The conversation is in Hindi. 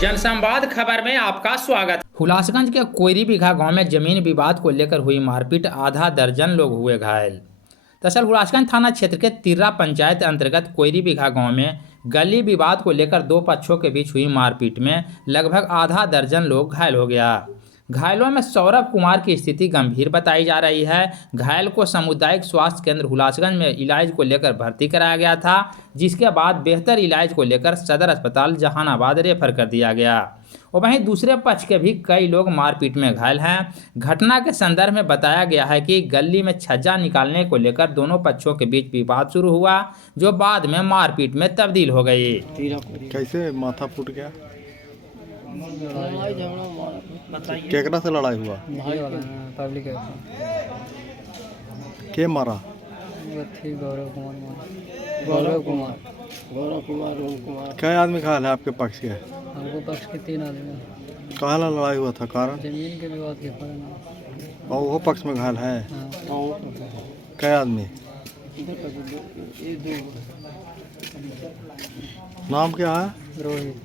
जनसंवाद खबर में आपका स्वागत। हुलासगंज के कोयरी बीघा गांव में जमीन विवाद को लेकर हुई मारपीट, आधा दर्जन लोग हुए घायल। दरअसल हुलासगंज थाना क्षेत्र के तिर्रा पंचायत अंतर्गत कोयरी बीघा गांव में गली विवाद को लेकर दो पक्षों के बीच हुई मारपीट में लगभग आधा दर्जन लोग घायल हो गया। घायलों में सौरभ कुमार की स्थिति गंभीर बताई जा रही है। घायल को सामुदायिक स्वास्थ्य केंद्र हुलासगंज में इलाज को लेकर भर्ती कराया गया था, जिसके बाद बेहतर इलाज को लेकर सदर अस्पताल जहानाबाद रेफर कर दिया गया। और वहीं दूसरे पक्ष के भी कई लोग मारपीट में घायल हैं। घटना के संदर्भ में बताया गया है कि गली में छज्जा निकालने को लेकर दोनों पक्षों के बीच विवाद शुरू हुआ, जो बाद में मारपीट में तब्दील हो गई। कैसे माथा फूट गया? केकरा से लड़ाई हुआ? पब्लिक के मारा? गौरव कुमार क्या आदमी घायल है आपके पक्ष के? हमको पक्ष के 3 आदमी। कहाँ लड़ाई हुआ था? कारण? जमीन के विवाद के कारण। और वो पक्ष में घायल है? क्या आदमी? नाम क्या है? रोहित।